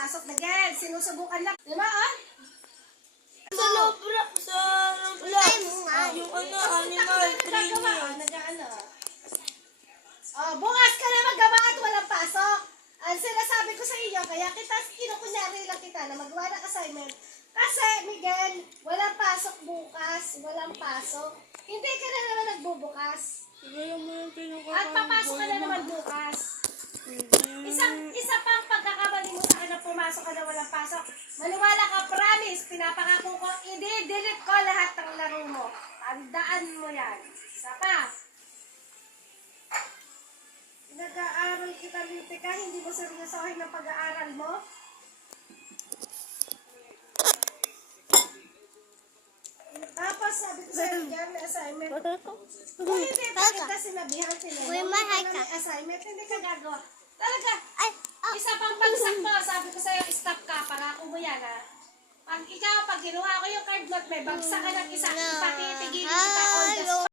pasok, Miguel. Sinusubukan lang. Di ba, ah? Sa loob lang, yung animal training. Bukas ka na magawa at walang pasok. Ang sinasabi ko sa inyo, kaya kita kinukunyari lang kita na magawa ng assignment. Kasi, Miguel, walang pasok bukas. Walang pasok. Hindi ka na naman nagbubukas. At papasok ka na naman bukas. Isa pang pagkakamali mo sa akin na pumasok ka na walang pasok. Maniwala ka, promise, pinapakako ko, i-delete ko lahat ng laro mo. Tandaan mo yan. Isa pa. Nag-aaral kita, Litika, hindi mo seryosohin ng pag-aaral mo. Tapos sabi ko sa'yo, may assignment. Kung hindi pa kita sinabihan, may assignment, hindi ka gagawa. Talaga, isa pang bagsak mo, sabi ko sa'yo, stop ka, pangako mo yan, ha. Pag ikaw, pag ginawa ko yung card note, may bagsak ka ng isa, ipatitigilin kita all the